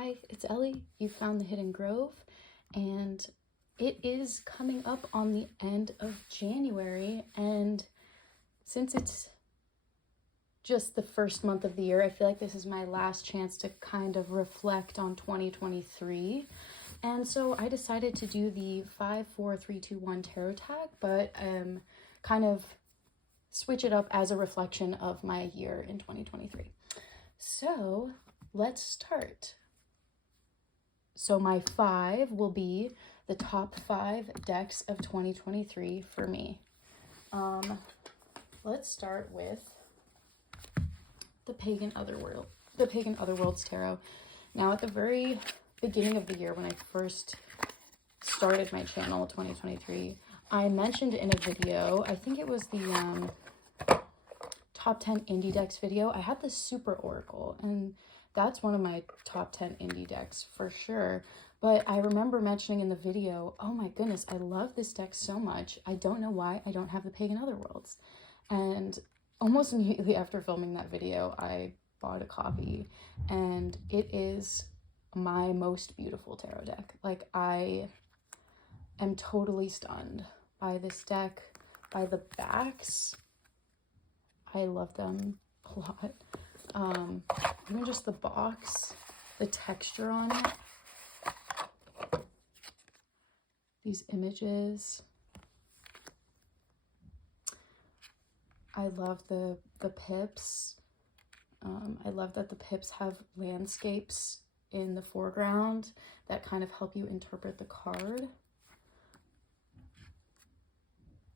Hi, it's Ellie. You found the Hidden Grove, and it is coming up on the end of January, and since it's just the first month of the year, I feel like this is my last chance to kind of reflect on 2023. And so I decided to do the 5, 4, 3, 2, 1 tarot tag, but kind of switch it up as a reflection of my year in 2023. So let's start. So my 5 will be the top 5 decks of 2023 for me. Let's start with the Pagan Otherworlds Tarot. Now, at the very beginning of the year, when I first started my channel, 2023, I mentioned in a video, I think it was the top 10 indie decks video, I had the Super Oracle, and that's one of my top 10 indie decks for sure. But I remember mentioning in the video, oh my goodness, I love this deck so much. I don't know why I don't have the Pagan Otherworlds. And almost immediately after filming that video, I bought a copy, and it is my most beautiful tarot deck. Like, I am totally stunned by this deck, by the backs. I love them a lot. Even just the box, the texture on it, these images. I love the pips. I love that the pips have landscapes in the foreground that kind of help you interpret the card.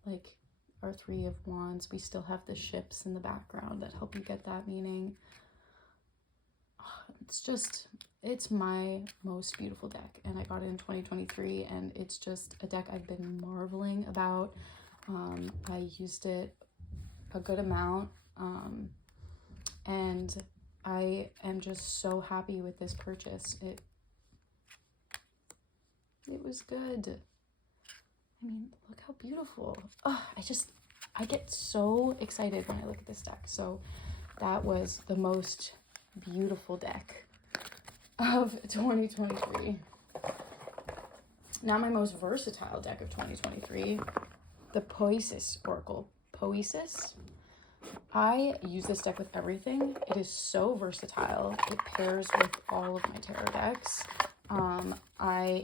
Like our 3 of Wands, we still have the ships in the background that help you get that meaning. It's my most beautiful deck, and I got it in 2023, and it's just a deck I've been marveling about. I used it a good amount, and I am just so happy with this purchase. It was good. I mean, look how beautiful. I get so excited when I look at this deck. So that was the most beautiful deck of 2023. Now my most versatile deck of 2023, the Poesis Oracle. Poesis. I use this deck with everything. It is so versatile. It pairs with all of my tarot decks.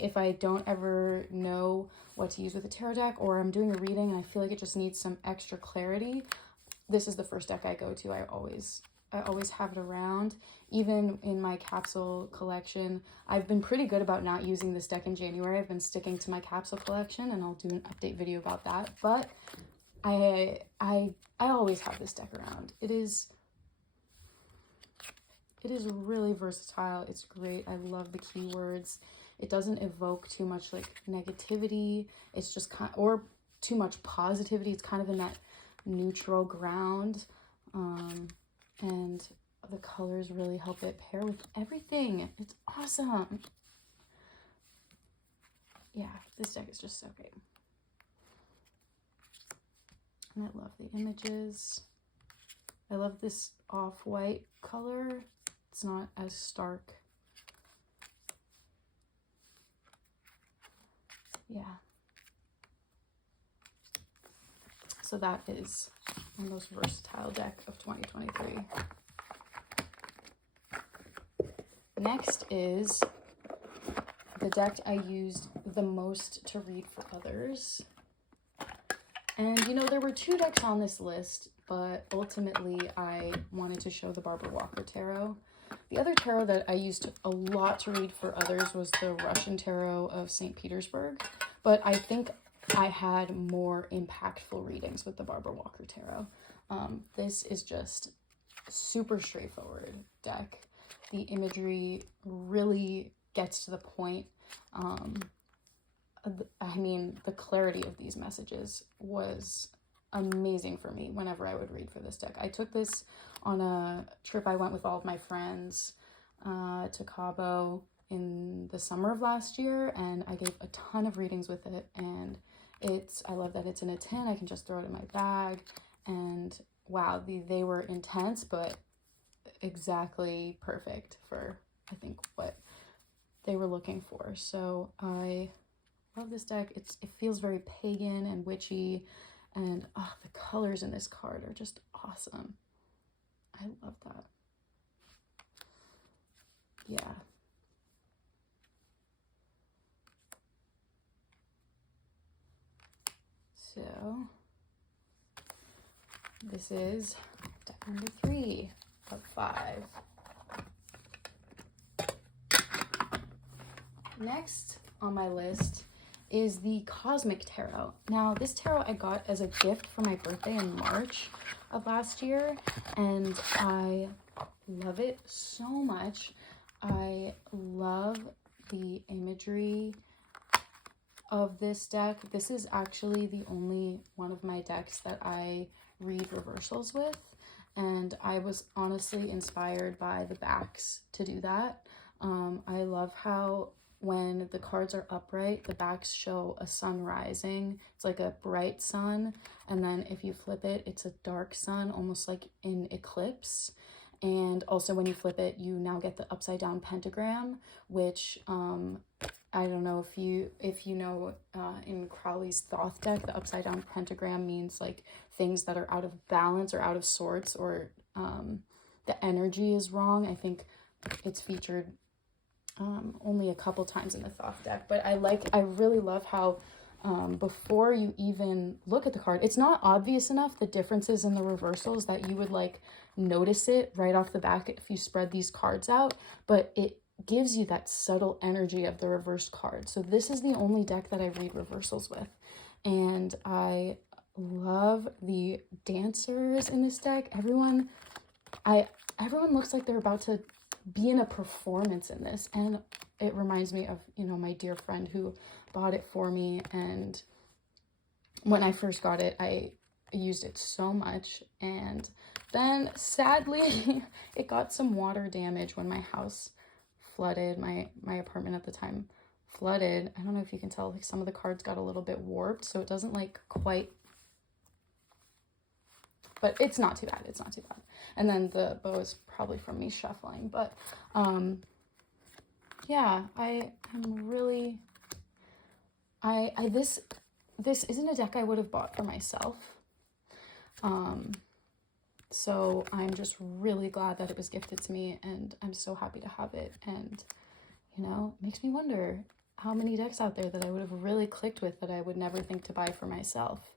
If I don't ever know what to use with a tarot deck, or I'm doing a reading and I feel like it just needs some extra clarity, this is the first deck I go to. I always have it around. Even in my capsule collection, I've been pretty good about not using this deck in January. I've been sticking to my capsule collection, and I'll do an update video about that. But I always have this deck around. It is really versatile. It's great. I love the keywords. It doesn't evoke too much like negativity. It's just or too much positivity. It's kind of in that neutral ground. And the colors really help it pair with everything. It's awesome. Yeah, this deck is just so great. And I love the images. I love this off-white color. It's not as stark. Yeah. So that is my most versatile deck of 2023. Next is the deck I used the most to read for others. And you know, there were 2 decks on this list, but ultimately I wanted to show the Barbara Walker Tarot. The other tarot that I used a lot to read for others was the Russian Tarot of St. Petersburg, but I think I had more impactful readings with the Barbara Walker Tarot. This is just super straightforward deck. The imagery really gets to the point. I mean, the clarity of these messages was amazing for me whenever I would read for this deck. I took this on a trip I went with all of my friends to Cabo in the summer of last year, and I gave a ton of readings with it, and I love that it's in a tin. I can just throw it in my bag, and wow, they were intense, but exactly perfect for, I think, what they were looking for. So I love this deck. It feels very pagan and witchy, and oh, the colors in this card are just awesome. I love that. Yeah. So this is deck number 3 of 5. Next on my list is the Cosmic Tarot. Now, this tarot I got as a gift for my birthday in March of last year, and I love it so much. I love the imagery of this deck. This is actually the only one of my decks that I read reversals with, and I was honestly inspired by the backs to do that. I love how when the cards are upright, the backs show a sun rising. It's like a bright sun, and then if you flip it, it's a dark sun, almost like in eclipse. And also when you flip it, you now get the upside down pentagram, which I don't know if you know, in Crowley's Thoth deck, the upside down pentagram means like things that are out of balance or out of sorts, or the energy is wrong. I think it's featured only a couple times in the Thoth deck, but I really love how before you even look at the card, it's not obvious enough, the differences in the reversals, that you would like notice it right off the back if you spread these cards out, but it gives you that subtle energy of the reversed card. So this is the only deck that I read reversals with, and I love the dancers in this deck. Everyone looks like they're about to be in a performance in this, and it reminds me of, you know, my dear friend who bought it for me, and when I first got it, I used it so much, and then sadly it got some water damage when my house flooded. My apartment at the time flooded. I don't know if you can tell, like some of the cards got a little bit warped, so it doesn't like quite, but it's not too bad. It's not too bad. And then the bow is probably from me shuffling, but yeah, I am really, this isn't a deck I would have bought for myself. So I'm just really glad that it was gifted to me, and I'm so happy to have it. And, you know, it makes me wonder how many decks out there that I would have really clicked with that I would never think to buy for myself.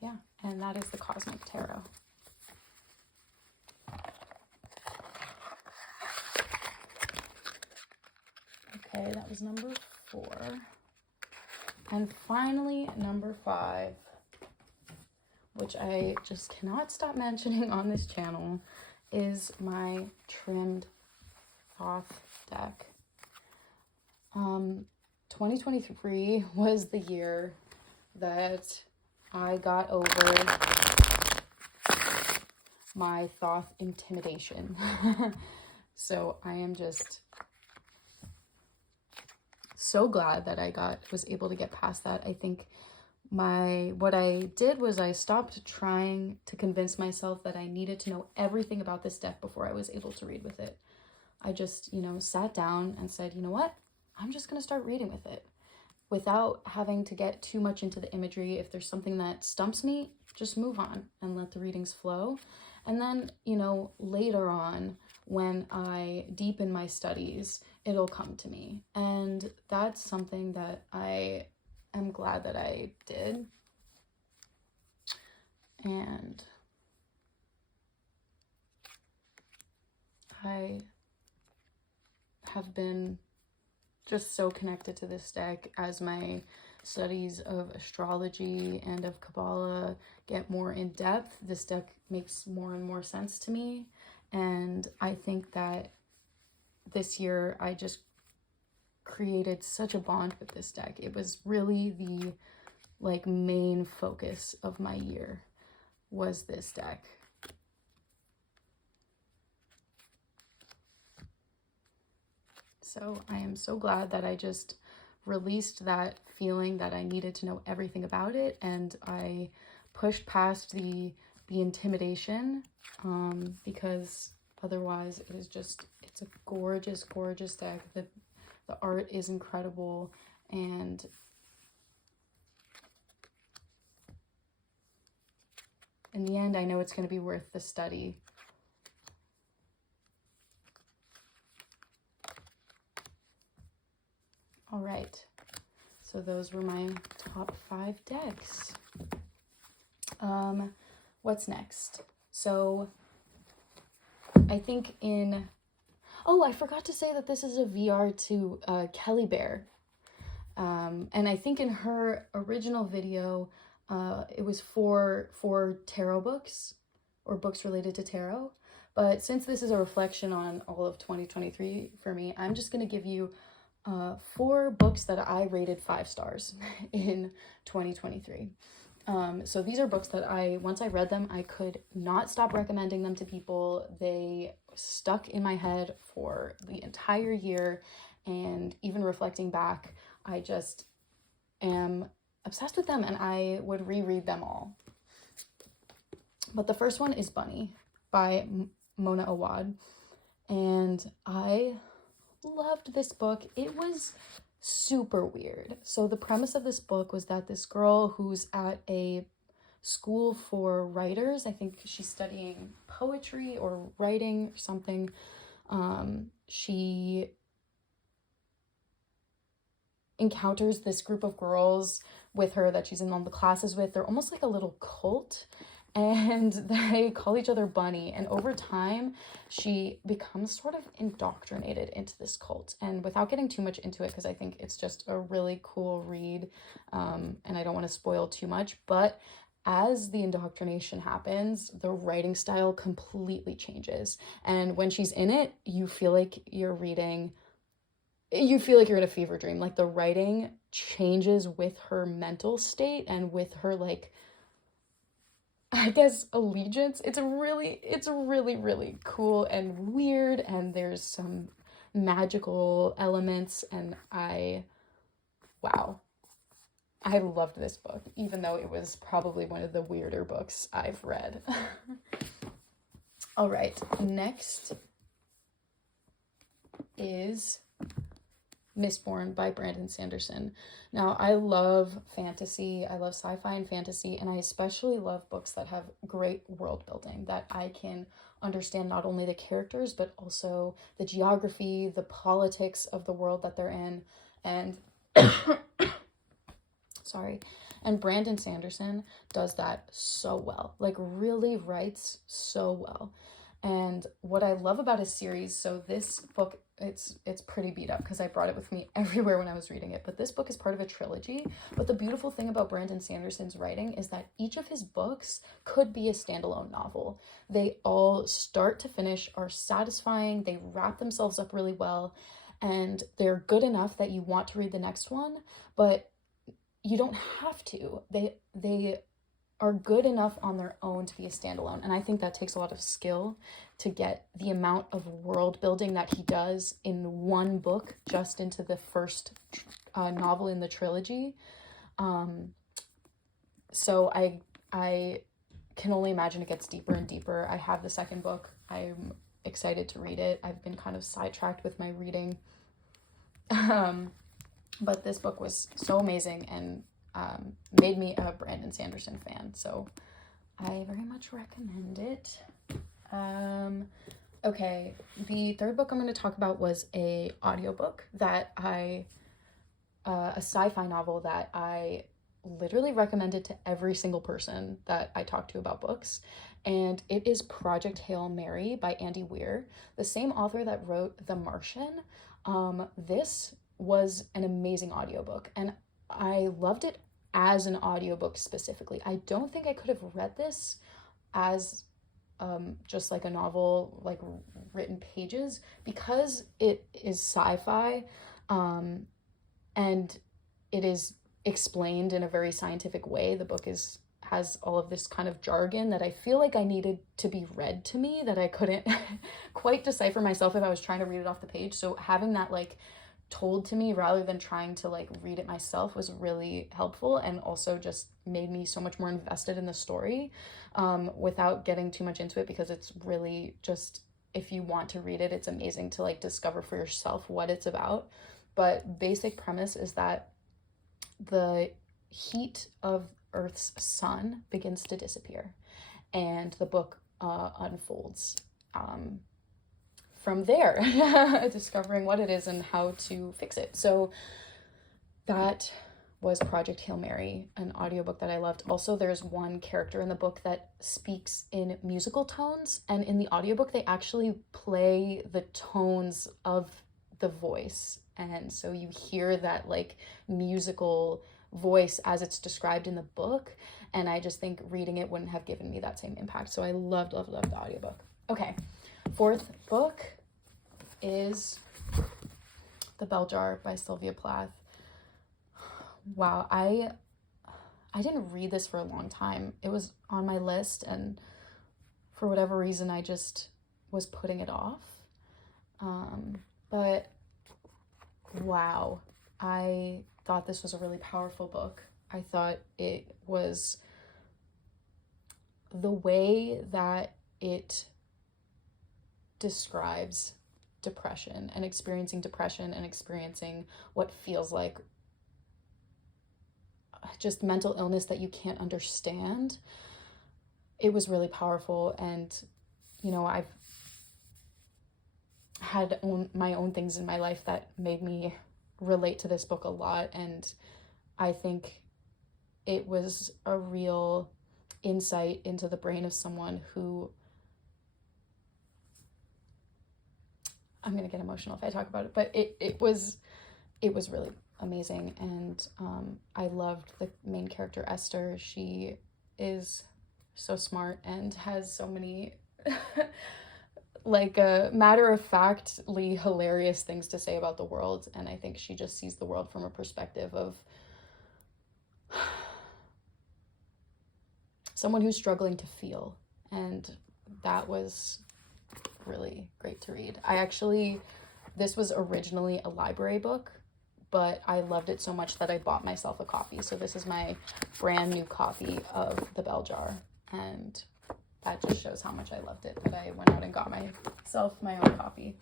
Yeah, and that is the Cosmic Tarot. Okay, that was number 4. And finally, number 5, which I just cannot stop mentioning on this channel, is my trimmed Thoth deck. 2023 was the year that I got over my Thoth intimidation. So I am just so glad that I was able to get past that. I think what I did was I stopped trying to convince myself that I needed to know everything about this deck before I was able to read with it. I just, you know, sat down and said, you know what? I'm just going to start reading with it without having to get too much into the imagery. If there's something that stumps me, just move on and let the readings flow. And then, you know, later on, when I deepen my studies, it'll come to me. And that's something that I am glad that I did. And I have been just so connected to this deck as my studies of astrology and of Kabbalah get more in depth. This deck makes more and more sense to me, and I think that this year I just created such a bond with this deck. It was really the like main focus of my year was this deck. So I am so glad that I just released that feeling that I needed to know everything about it, and I pushed past the intimidation, because otherwise it is just, it's a gorgeous, gorgeous deck. The art is incredible, and in the end, I know it's going to be worth the study. All right, so those were my top 5 decks. What's next? So I think oh, I forgot to say that this is a VR to Kelly Bear. And I think in her original video, it was for tarot books or books related to tarot. But since this is a reflection on all of 2023 for me, I'm just going to give you 4 books that I rated 5 stars in 2023. So these are books that once I read them, I could not stop recommending them to people. They stuck in my head for the entire year, and even reflecting back, I just am obsessed with them, and I would reread them all. But the first one is Bunny by Mona Awad, and I loved this book. It was super weird. So the premise of this book was that this girl who's at a school for writers, I think she's studying poetry or writing or something, she encounters this group of girls with her that she's in all the classes with. They're almost like a little cult, and they call each other Bunny, and over time she becomes sort of indoctrinated into this cult. And without getting too much into it, because I think it's just a really cool read, and I don't want to spoil too much, but as the indoctrination happens, the writing style completely changes, and when she's in it, you feel like you're in a fever dream. Like, the writing changes with her mental state and with her, like, I guess, allegiance. It's really, really cool and weird, and there's some magical elements, and wow. I loved this book, even though it was probably one of the weirder books I've read. All right, next is Mistborn by Brandon Sanderson. Now, I love fantasy. I love sci-fi and fantasy, and I especially love books that have great world building, that I can understand not only the characters, but also the geography, the politics of the world that they're in, and sorry. And Brandon Sanderson does that so well, like really writes so well. And what I love about his series, so this book, it's pretty beat up because I brought it with me everywhere when I was reading it, but this book is part of a trilogy. But the beautiful thing about Brandon Sanderson's writing is that each of his books could be a standalone novel. They all, start to finish, are satisfying, they wrap themselves up really well, and they're good enough that you want to read the next one, but you don't have to. They are good enough on their own to be a standalone. And I think that takes a lot of skill to get the amount of world building that he does in one book, just into the first novel in the trilogy. So I can only imagine it gets deeper and deeper. I have the second book. I'm excited to read it. I've been kind of sidetracked with my reading. But this book was so amazing and made me a Brandon Sanderson fan, so I very much recommend it. Okay, the third book I'm going to talk about was a audiobook that a sci-fi novel that I literally recommended to every single person that I talked to about books, and it is Project Hail Mary by Andy Weir, the same author that wrote The Martian. This was an amazing audiobook, and I loved it as an audiobook specifically. I don't think I could have read this as just like a novel, like written pages, because it is sci-fi, and it is explained in a very scientific way. The book has all of this kind of jargon that I feel like I needed to be read to me, that I couldn't quite decipher myself if I was trying to read it off the page. So having that like told to me rather than trying to like read it myself was really helpful, and also just made me so much more invested in the story, without getting too much into it, because it's really just, if you want to read it, it's amazing to like discover for yourself what it's about. But basic premise is that the heat of Earth's sun begins to disappear, and the book unfolds from there, discovering what it is and how to fix it. So that was Project Hail Mary, an audiobook that I loved. Also, there's one character in the book that speaks in musical tones, and in the audiobook they actually play the tones of the voice, and so you hear that like musical voice as it's described in the book, and I just think reading it wouldn't have given me that same impact. So I loved the audiobook. Okay, fourth book is The Bell Jar by Sylvia Plath. Wow, I didn't read this for a long time. It was on my list, and for whatever reason I just was putting it off. But wow, I thought this was a really powerful book. I thought it was, the way that it describes depression and experiencing what feels like just mental illness that you can't understand. It was really powerful. And, you know, I've had my own things in my life that made me relate to this book a lot, and I think it was a real insight into the brain of someone who, I'm gonna get emotional if I talk about it, but it was really amazing. And I loved the main character, Esther. She is so smart and has so many like matter-of-factly hilarious things to say about the world, and I think she just sees the world from a perspective of someone who's struggling to feel, and that was really great to read. This was originally a library book, but I loved it so much that I bought myself a copy. So this is my brand new copy of The Bell Jar, and that just shows how much I loved it, that I went out and got myself my own copy.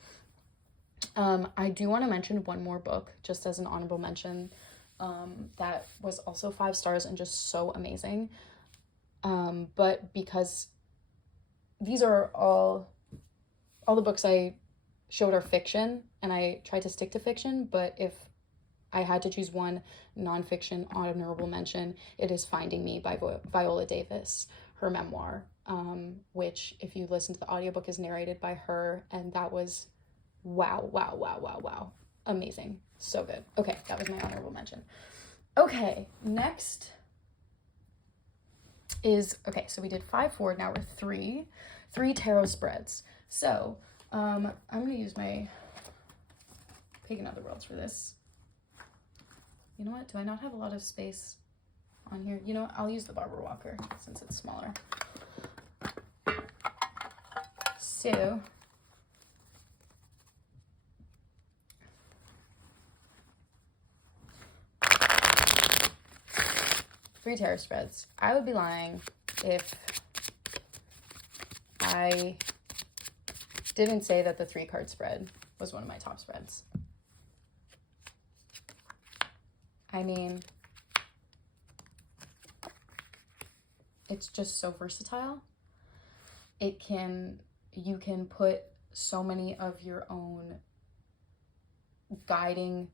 I do want to mention one more book, just as an honorable mention, that was also 5 stars and just so amazing. But because these are all the books I showed are fiction, and I tried to stick to fiction, but if I had to choose one nonfiction honorable mention, it is Finding Me by Viola Davis, her memoir, which, if you listen to the audiobook, is narrated by her, and that was wow, amazing, so good. Okay, that was my honorable mention. Okay, next is, okay, so we did 5 forward, now we're 3 tarot spreads. So I'm gonna use my Pagan Otherworlds for this. You know what, do I not have a lot of space on here? You know what, I'll use the Barbara Walker since it's smaller. So three tarot spreads. I would be lying if I didn't say that the 3-card spread was one of my top spreads. I mean, it's just so versatile. You can put so many of your own guiding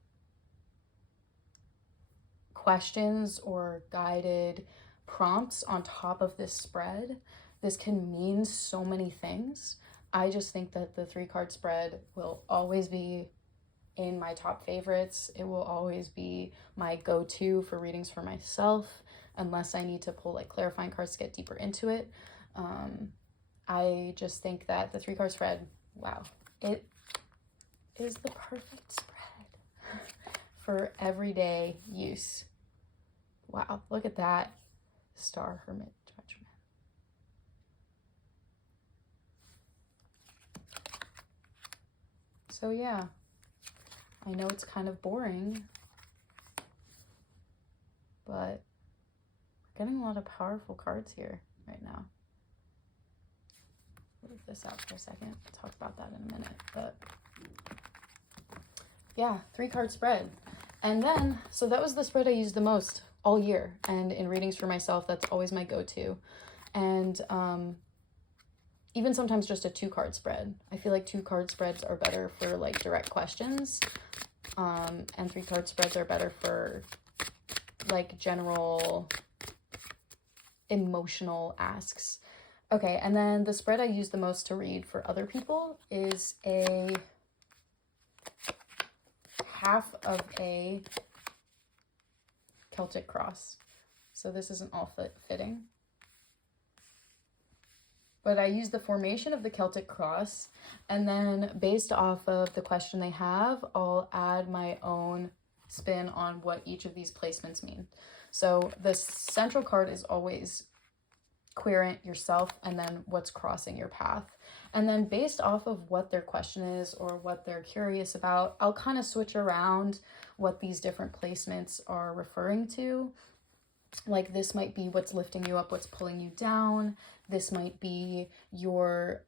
questions or guided prompts on top of this spread. This can mean so many things. I just think that the 3-card spread will always be in my top favorites. It will always be my go-to for readings for myself, unless I need to pull like clarifying cards to get deeper into it. I just think that the 3-card spread, wow, it is the perfect spread for everyday use. Wow, look at that. Star, Hermit, Judgment. So yeah, I know it's kind of boring, but we're getting a lot of powerful cards here right now. Move this out for a second. I'll talk about that in a minute, but yeah, 3-card spread. And then, so that was the spread I used the most all year, and in readings for myself, that's always my go-to. And even sometimes just a 2-card spread. I feel like 2-card spreads are better for like direct questions, and 3-card spreads are better for like general emotional asks. Okay, and then the spread I use the most to read for other people is a half of a Celtic cross. So this isn't all fitting. But I use the formation of the Celtic cross, and then based off of the question they have, I'll add my own spin on what each of these placements mean. So the central card is always querent, yourself, and then what's crossing your path. And then based off of what their question is or what they're curious about, I'll kind of switch around what these different placements are referring to. Like this might be what's lifting you up, what's pulling you down. This might be your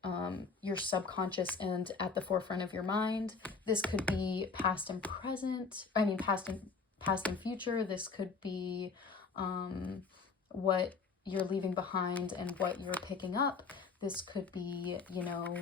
subconscious and at the forefront of your mind. This could be past and present. I mean, past and future. This could be what you're leaving behind and what you're picking up. This could be, you know,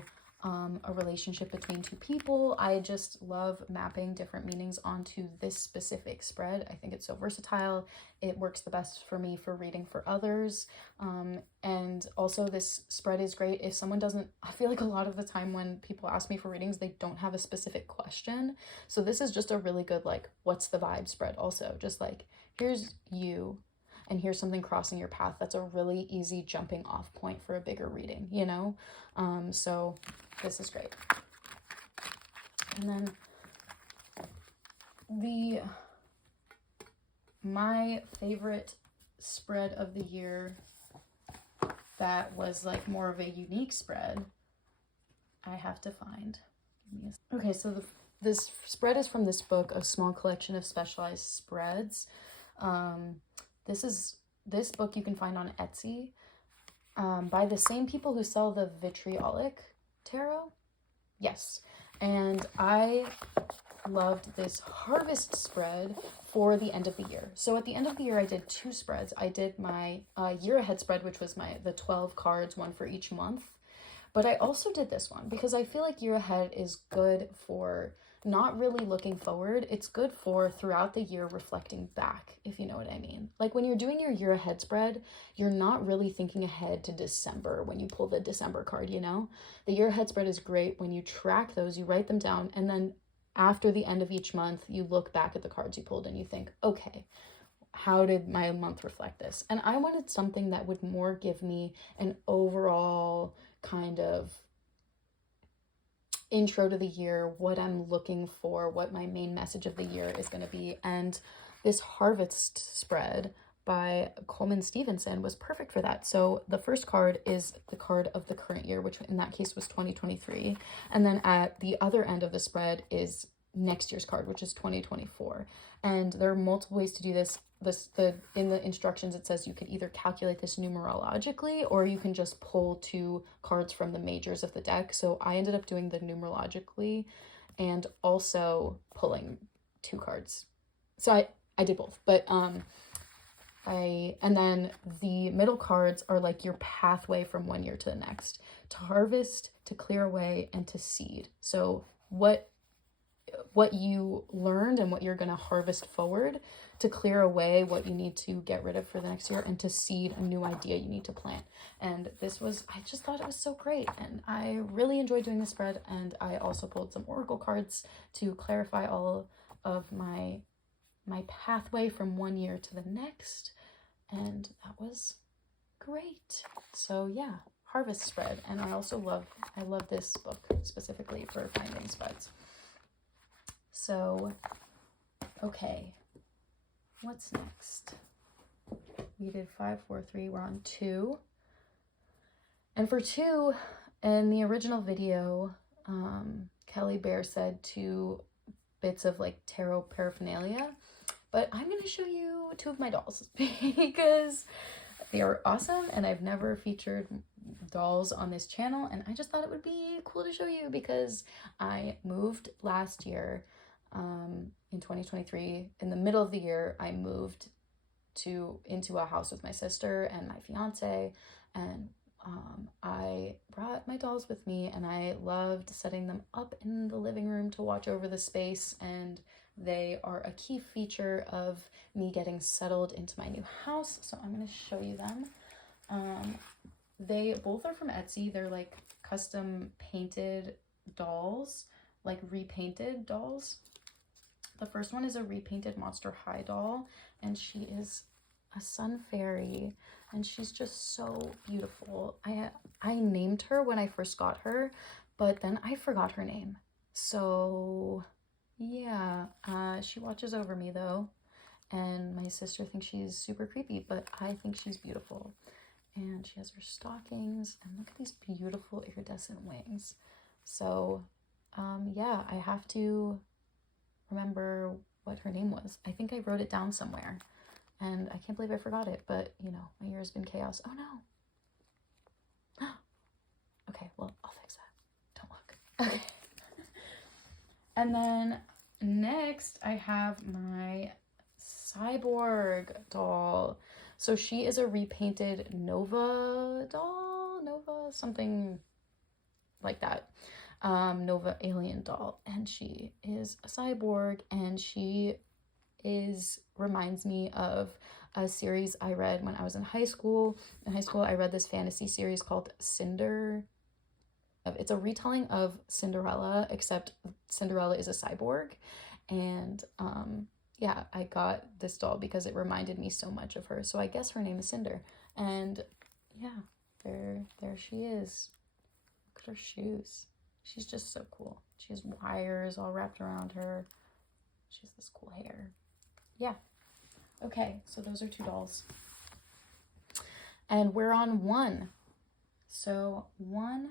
a relationship between 2 people. I just love mapping different meanings onto this specific spread. I think it's so versatile. It works the best for me for reading for others. And also this spread is great if someone doesn't, I feel like a lot of the time when people ask me for readings, they don't have a specific question. So this is just a really good, like, what's the vibe spread also. Just like, here's you, and here's something crossing your path. That's a really easy jumping off point for a bigger reading, you know? So this is great. And then my favorite spread of the year that was like more of a unique spread, I have to find. Okay, so this spread is from this book, A Small Collection of Specialized Spreads. This book you can find on Etsy by the same people who sell the vitriolic tarot. Yes. And I loved this harvest spread for the end of the year. So at the end of the year, I did 2 spreads. I did my year ahead spread, which was the 12 cards, one for each month. But I also did this one because I feel like year ahead is good for not really looking forward. It's good for throughout the year reflecting back, if you know what I mean. Like when you're doing your year ahead spread, you're not really thinking ahead to December when you pull the December card, you know? The year ahead spread is great when you track those, you write them down, and then after the end of each month, you look back at the cards you pulled and you think, okay, how did my month reflect this? And I wanted something that would more give me an overall kind of intro to the year, what I'm looking for, what my main message of the year is going to be. And this harvest spread by Coleman Stevenson was perfect for that. So the first card is the card of the current year, which in that case was 2023. And then at the other end of the spread is next year's card, which is 2024. And there are multiple ways to do this. In the instructions, it says you could either calculate this numerologically or you can just pull 2 cards from the majors of the deck. So I ended up doing the numerologically and also pulling 2 cards. So I did both, but and then the middle cards are like your pathway from one year to the next, to harvest, to clear away, and to seed. So what you learned and what you're going to harvest forward, to clear away what you need to get rid of for the next year, and to seed a new idea you need to plant. And this was, I just thought it was so great, and I really enjoyed doing this spread. And I also pulled some oracle cards to clarify all of my pathway from one year to the next, and that was great. So yeah, harvest spread. And I also love this book specifically for finding spreads. So, okay, what's next? we did 5, 4, 3. We're on 2. And for 2, in the original video, Kelly Bear said 2 bits of like tarot paraphernalia. But I'm going to show you 2 of my dolls because they are awesome and I've never featured dolls on this channel, and I just thought it would be cool to show you because I moved last year in 2023. In the middle of the year, I moved into a house with my sister and my fiance, and I brought my dolls with me, and I loved setting them up in the living room to watch over the space, and they are a key feature of me getting settled into my new house. So I'm going to show you them. They both are from Etsy. They're like custom painted dolls, like repainted dolls. The first one is a repainted Monster High doll, and she is a sun fairy, and she's just so beautiful. I named her when I first got her, but then I forgot her name. So yeah, she watches over me though, and my sister thinks she's super creepy, but I think she's beautiful. And she has her stockings, and look at these beautiful iridescent wings. So yeah, I have to remember what her name was. I think I wrote it down somewhere, and I can't believe I forgot it, but you know, my year has been chaos. Oh no. Okay, well, I'll fix that. Don't look. Okay. And then next I have my cyborg doll. So she is a repainted Nova doll, Nova something like that. Nova alien doll, and she is a cyborg, and she reminds me of a series I read when I was in high school. In high school, I read this fantasy series called Cinder. It's a retelling of Cinderella, except Cinderella is a cyborg. And yeah, I got this doll because it reminded me so much of her. So I guess her name is Cinder. And yeah, there she is. Look at her shoes. She's just so cool. She has wires all wrapped around her. She has this cool hair. Yeah. Okay, so those are 2 dolls. And we're on 1. So 1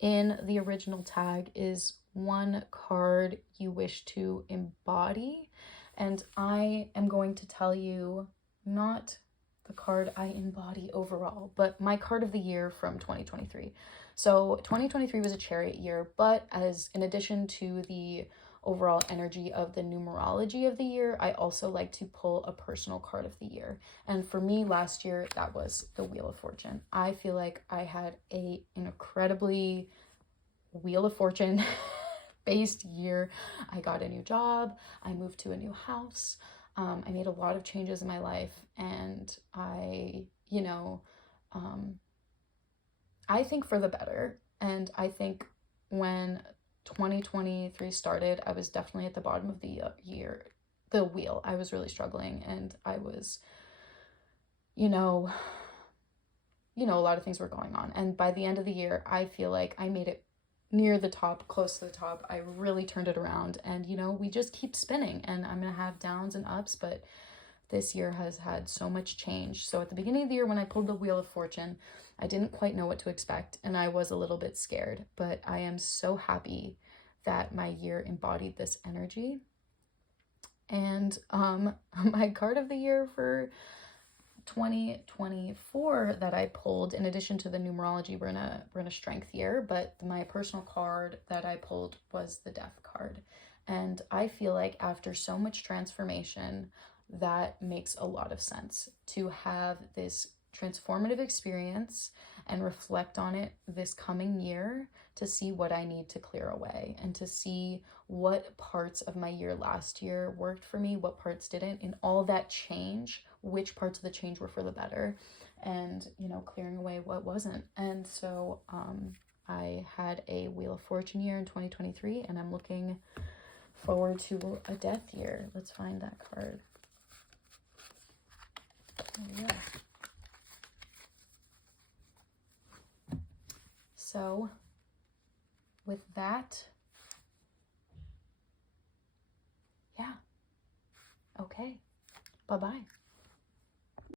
in the original tag is 1 card you wish to embody. And I am going to tell you not the card I embody overall, but my card of the year from 2023. So 2023 was a chariot year, but as in addition to the overall energy of the numerology of the year, I also like to pull a personal card of the year. And for me last year, that was the Wheel of Fortune. I feel like I had an incredibly Wheel of Fortune based year. I got a new job. I moved to a new house. I made a lot of changes in my life, and I think for the better. And I think when 2023 started, I was definitely at the bottom of the wheel. I was really struggling, and I was, a lot of things were going on. And by the end of the year, I feel like I made it near the top, close to the top. I really turned it around, and we just keep spinning, and I'm gonna have downs and ups, but this year has had so much change. So at the beginning of the year, when I pulled the Wheel of Fortune, I didn't quite know what to expect, and I was a little bit scared, but I am so happy that my year embodied this energy. And my card of the year for 2024 that I pulled, in addition to the numerology, we're in a strength year, but my personal card that I pulled was the Death card. And I feel like after so much transformation, that makes a lot of sense to have this transformative experience and reflect on it this coming year to see what I need to clear away, and to see what parts of my year last year worked for me, what parts didn't, and all that change, which parts of the change were for the better, and clearing away what wasn't. And so I had a Wheel of Fortune year in 2023, and I'm looking forward to a Death year. Let's find that card. Oh, yeah. So with that, yeah. Okay. Bye-bye.